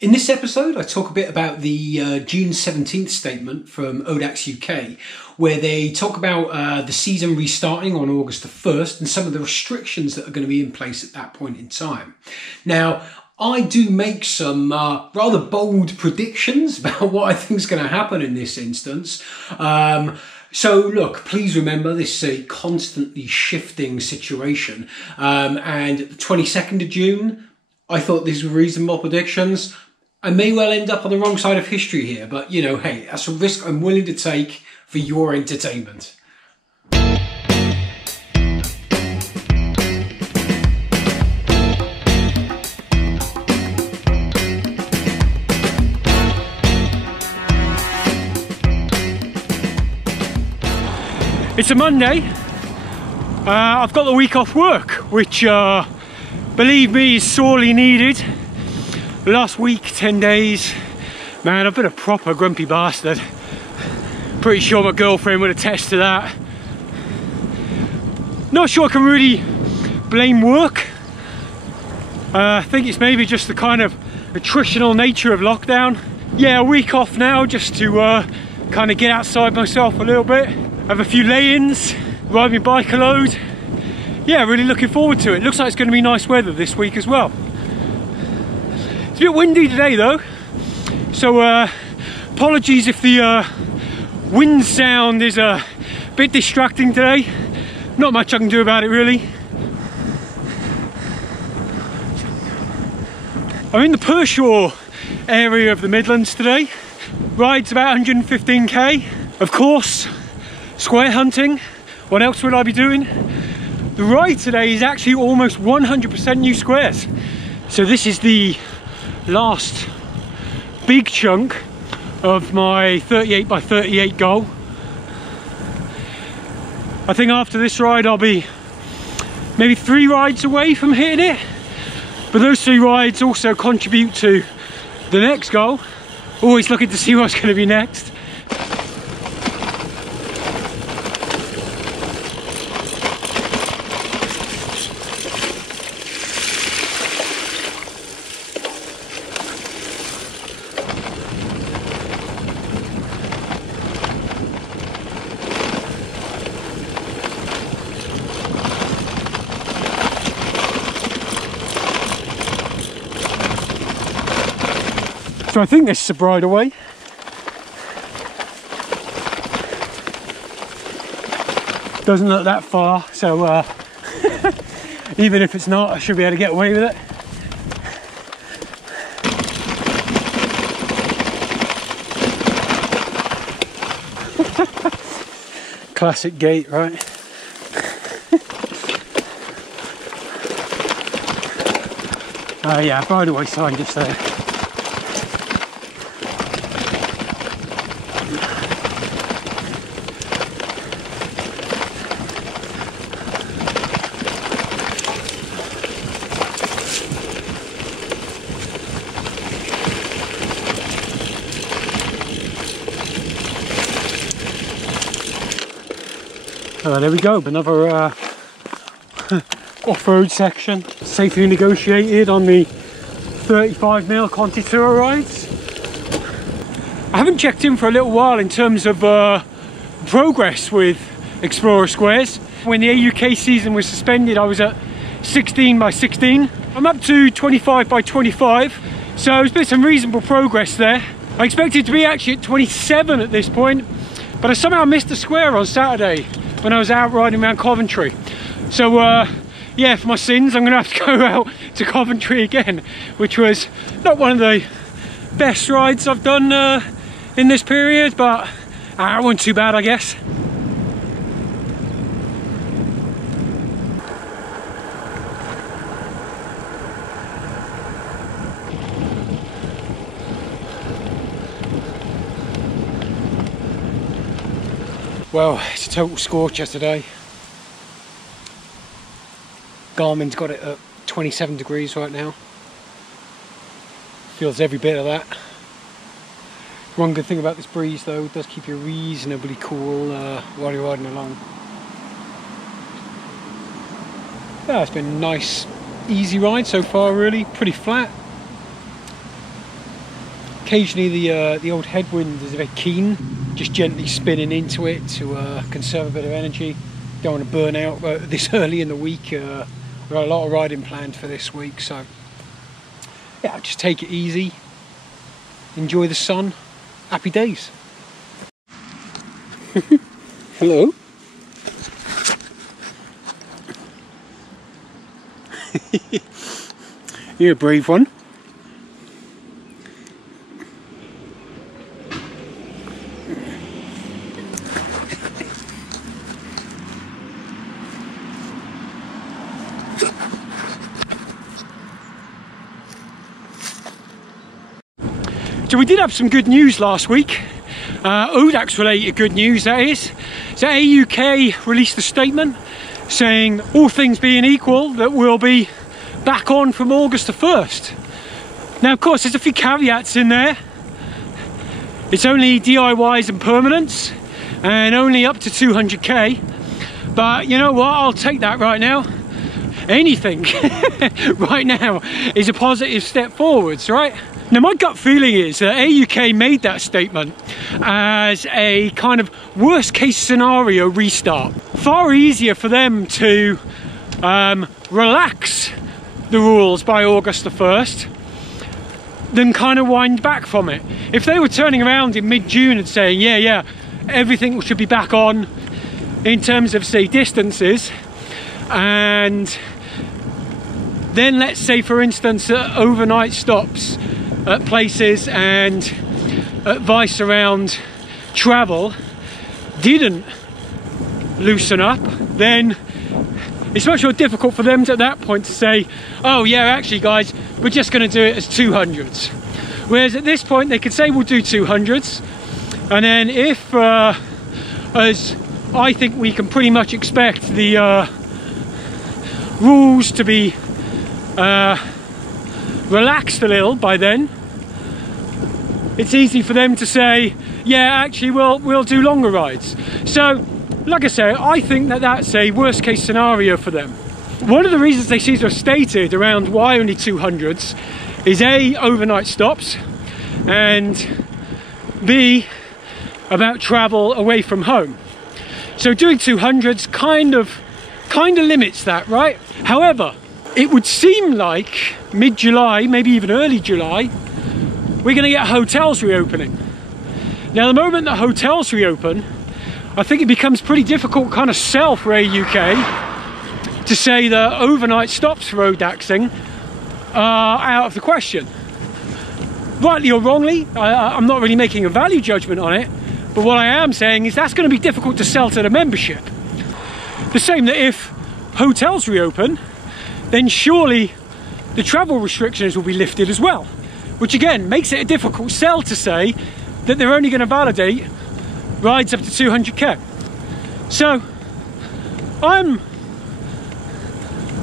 In this episode, I talk a bit about the June 17th statement from Odax UK, where they talk about the season restarting on August the 1st and some of the restrictions that are going to be in place at that point in time. Now, I do make some rather bold predictions about what I think is going to happen in this instance. So look, please remember this is a constantly shifting situation. And the 22nd of June, I thought these were reasonable predictions. I may well end up on the wrong side of history here, but you know, hey, that's a risk I'm willing to take for your entertainment. It's a Monday. I've got the week off work, which believe me is sorely needed. Last week, 10 days, man, I've been a proper grumpy bastard. Pretty sure my girlfriend would attest to that. Not sure I can really blame work. I think it's maybe just the kind of attritional nature of lockdown. Yeah, a week off now just to kind of get outside myself a little bit. Have a few lay-ins, ride my bike a load. Yeah, really looking forward to it. Looks like it's going to be nice weather this week as well. It's a bit windy today though, so apologies if the wind sound is a bit distracting today. Not much I can do about it really. I'm in the Pershore area of the Midlands today. Ride's about 115k. Of course, square hunting. What else would I be doing? The ride today is actually almost 100% new squares. So this is the last big chunk of my 38 by 38 goal. I think after this ride I'll be maybe 3 rides away from hitting it, but those 3 rides also contribute to the next goal. Always looking to see what's going to be next. So I think this is a bridleway. Doesn't look that far, so even if it's not, I should be able to get away with it. Classic gate, right? Yeah, bridleway sign just there. There we go, another off-road section, safely negotiated on the 35mm Conti Tour rides. I haven't checked in for a little while in terms of progress with Explorer Squares. When the AUK season was suspended, I was at 16 by 16. I'm up to 25 by 25, so there's been some reasonable progress there. I expected to be actually at 27 at this point, but I somehow missed a square on Saturday when I was out riding around Coventry. So yeah, for my sins I'm gonna have to go out to Coventry again, which was not one of the best rides I've done in this period, but it wasn't too bad, I guess. Well, it's a total scorcher today. Garmin's got it at 27 degrees right now. Feels every bit of that. One good thing about this breeze though, it does keep you reasonably cool while you're riding along. Yeah, it's been a nice, easy ride so far really, pretty flat. Occasionally the old headwind is a bit keen, just gently spinning into it to conserve a bit of energy. Don't want to burn out this early in the week. We've got a lot of riding planned for this week, so yeah, just take it easy, enjoy the sun, happy days. Hello. You're a brave one. So we did have some good news last week, ODAX related good news that is. So AUK released a statement saying all things being equal that we'll be back on from August the 1st. Now of course there's a few caveats in there. It's only DIYs and permanents and only up to 200k, but you know what, I'll take that right now. Anything right now is a positive step forwards, right? Now my gut feeling is that AUK made that statement as a kind of worst case scenario restart. Far easier for them to relax the rules by August the 1st than kind of wind back from it. If they were turning around in mid-June and saying, yeah, everything should be back on in terms of, say, distances, and then let's say, for instance, overnight stops at places and advice around travel didn't loosen up, then it's much more difficult for them at that point to say, oh yeah, actually guys, we're just going to do it as 200s. Whereas at this point they could say we'll do 200s, and then if as I think we can pretty much expect the rules to be relaxed a little by then, it's easy for them to say, yeah, actually we'll do longer rides. So like I say, I think that that's a worst case scenario for them. One of the reasons they seem to have stated around why only 200s is A, overnight stops, and B, about travel away from home. So doing 200s kind of limits that, right? However, it would seem like mid-July, maybe even early July, we're going to get hotels reopening. Now the moment that hotels reopen, I think it becomes pretty difficult kind of sell for AUK to say that overnight stops for ODAXing are out of the question. Rightly or wrongly, I'm not really making a value judgment on it, but what I am saying is that's going to be difficult to sell to the membership. The same that if hotels reopen, then surely the travel restrictions will be lifted as well, which again makes it a difficult sell to say that they're only going to validate rides up to 200k. So I'm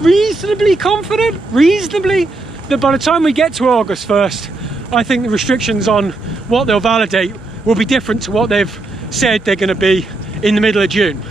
reasonably confident, that by the time we get to August 1st, I think the restrictions on what they'll validate will be different to what they've said they're going to be in the middle of June.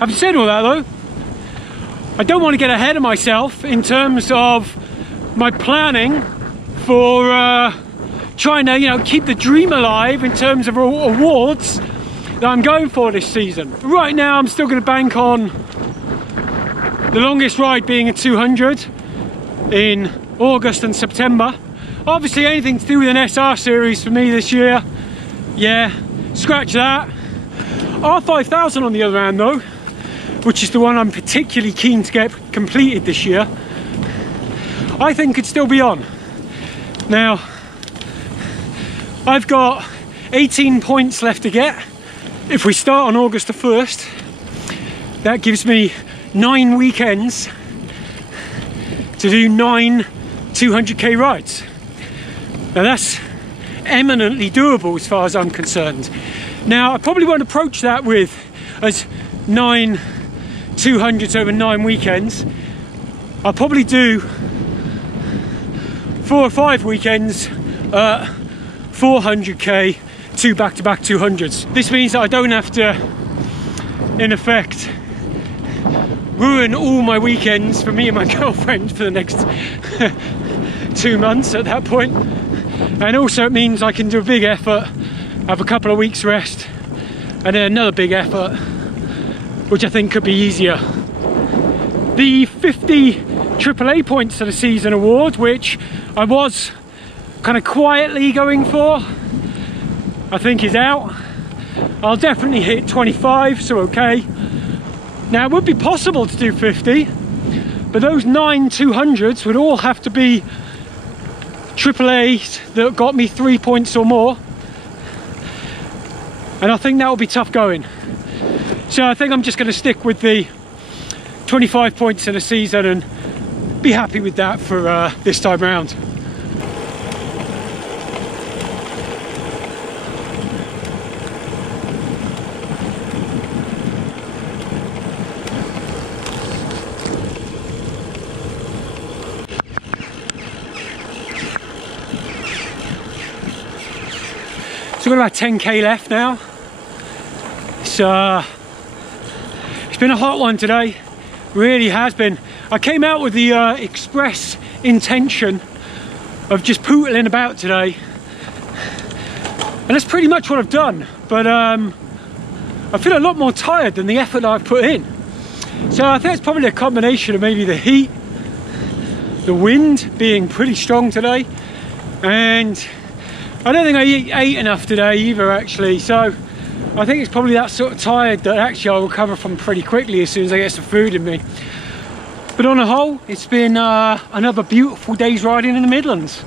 Having said all that though, I don't want to get ahead of myself in terms of my planning for trying to, you know, keep the dream alive in terms of awards that I'm going for this season. Right now I'm still going to bank on the longest ride being a 200 in August and September. Obviously anything to do with an SR series for me this year, yeah, scratch that. R5000 on the other hand though, which is the one I'm particularly keen to get completed this year, I think could still be on. Now, I've got 18 points left to get. If we start on August the 1st, that gives me 9 weekends to do 9 200k rides. Now that's eminently doable as far as I'm concerned. Now, I probably won't approach that with as 9 200s over 9 weekends. I'll probably do 4 or 5 weekends 400k, 2 back-to-back 200s. This means that I don't have to, in effect, ruin all my weekends for me and my girlfriend for the next 2 months at that point. And also it means I can do a big effort, have a couple of weeks rest, and then another big effort, which I think could be easier. The 50 AAA points of the season award, which I was kind of quietly going for, I think is out. I'll definitely hit 25, so okay. Now it would be possible to do 50, but those 9 200s would all have to be AAAs that got me 3 points or more, and I think that will be tough going. So I think I'm just going to stick with the 25 points in a season and be happy with that for this time round. So we've got about 10k left now. It's been a hot one today, really has been. I came out with the express intention of just pootling about today, and that's pretty much what I've done, but I feel a lot more tired than the effort that I've put in. So I think it's probably a combination of maybe the heat, the wind being pretty strong today, and I don't think I ate enough today either, actually. So I think it's probably that sort of tired that actually I'll recover from pretty quickly as soon as I get some food in me. But on the whole, it's been another beautiful day's riding in the Midlands.